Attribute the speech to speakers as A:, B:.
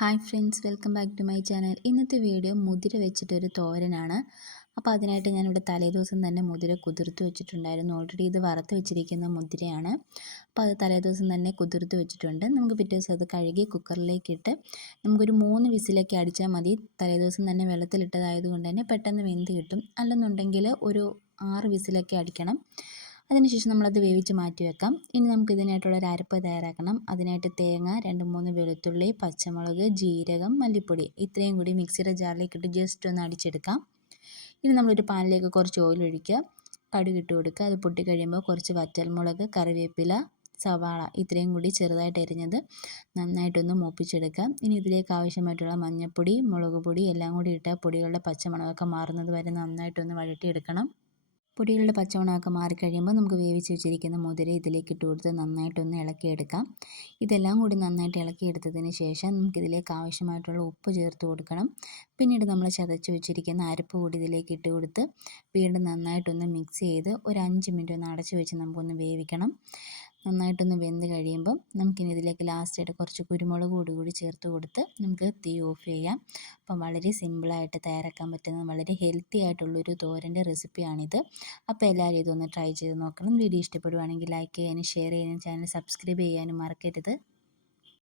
A: Hi friends welcome back to my channel ഇന്നത്തെ video മുതിര വെച്ചിട്ടൊരു തോരനാണ്. അപ്പോൾ അതിനായിട്ട് ഞാനിവിടെ തലേദിവസം തന്നെ മുതിര കുതിർത്ത് വെച്ചിട്ടുണ്ടായിരുന്നു. ഓൾറെഡി ഇത് വറുത്ത് വെച്ചിരിക്കുന്ന മുതിരയാണ്. അപ്പോൾ അത് തലേദിവസം തന്നെ കുതിർത്ത് വെച്ചിട്ടുണ്ട്. നമുക്ക് പിറ്റേ ദിവസം അത് കഴുകി കുക്കറിലേക്ക് ഇട്ട് നമുക്കൊരു മൂന്ന് വിസിലൊക്കെ അടിച്ചാൽ മതി. തലേദിവസം തന്നെ വെള്ളത്തിലിട്ടതായതുകൊണ്ട് തന്നെ പെട്ടെന്ന് വെന്ത് കിട്ടും. അല്ലെന്നുണ്ടെങ്കിൽ ഒരു ആറ് വിസിലൊക്കെ അടിക്കണം. അതിനുശേഷം നമ്മളത് വേവിച്ച് മാറ്റി വെക്കാം. ഇനി നമുക്ക് ഇതിനായിട്ടുള്ള ഒരു അരപ്പ് തയ്യാറാക്കണം. അതിനായിട്ട് തേങ്ങ രണ്ട് മൂന്ന് വെളുത്തുള്ളി പച്ചമുളക് ജീരകം മല്ലിപ്പൊടി ഇത്രയും കൂടി മിക്സിയുടെ ജാറിലേക്ക് ഇട്ട് ജസ്റ്റ് ഒന്ന് അടിച്ചെടുക്കാം. ഇനി നമ്മളൊരു പാനിലേക്ക് കുറച്ച് ഓയിൽ ഒഴിക്കുക. കടുക് ഇട്ട് കൊടുക്കുക. അത് പൊട്ടി കഴിയുമ്പോൾ കുറച്ച് വറ്റൽമുളക് കറിവേപ്പില സവാള ഇത്രയും കൂടി ചെറുതായിട്ട് എരിഞ്ഞത് നന്നായിട്ടൊന്ന് മൂപ്പിച്ചെടുക്കാം ഇനി ഇതിലേക്ക് ആവശ്യമായിട്ടുള്ള മഞ്ഞൾപ്പൊടി മുളക് പൊടി എല്ലാം കൂടി ഇട്ട് പൊടികളുടെ പച്ചമണമൊക്കെ മാറുന്നത് വരെ നന്നായിട്ടൊന്ന് വഴറ്റിയെടുക്കണം. പൊടികളുടെ പച്ചമണമൊക്കെ മാറിക്കഴിയുമ്പോൾ നമുക്ക് വേവിച്ച് വെച്ചിരിക്കുന്ന മുതിര ഇതിലേക്ക് ഇട്ട് കൊടുത്ത് നന്നായിട്ടൊന്ന് ഇളക്കിയെടുക്കാം. ഇതെല്ലാം കൂടി നന്നായിട്ട് ഇളക്കിയെടുത്തതിന് ശേഷം നമുക്കിതിലേക്ക് ആവശ്യമായിട്ടുള്ള ഉപ്പ് ചേർത്ത് കൊടുക്കണം. പിന്നീട് നമ്മൾ ചതച്ച് വെച്ചിരിക്കുന്ന അരപ്പ് കൂടി ഇതിലേക്ക് ഇട്ട് കൊടുത്ത് വീണ്ടും നന്നായിട്ടൊന്ന് മിക്സ് ചെയ്ത് ഒരു അഞ്ച് മിനിറ്റ് ഒന്ന് അടച്ച് വെച്ച് നമുക്കൊന്ന് വേവിക്കണം. നന്നായിട്ടൊന്ന് വെന്ത് കഴിയുമ്പം നമുക്കിനി ഇതിലേക്ക് ലാസ്റ്റായിട്ട് കുറച്ച് കുരുമുളക് കൂടി കൂടി ചേർത്ത് കൊടുത്ത് നമുക്ക് തീ ഓഫ് ചെയ്യാം. അപ്പം വളരെ സിമ്പിളായിട്ട് തയ്യാറാക്കാൻ പറ്റുന്ന വളരെ ഹെൽത്തി ആയിട്ടുള്ളൊരു തോരന്റെ റെസിപ്പിയാണിത്. അപ്പോൾ എല്ലാവരും ഇതൊന്ന് ട്രൈ ചെയ്ത് നോക്കണം. വീഡിയോ ഇഷ്ടപ്പെടുവാണെങ്കിൽ ലൈക്ക് ചെയ്യാനും ഷെയർ ചെയ്യാനും ചാനൽ സബ്സ്ക്രൈബ് ചെയ്യാനും മറക്കരുത്.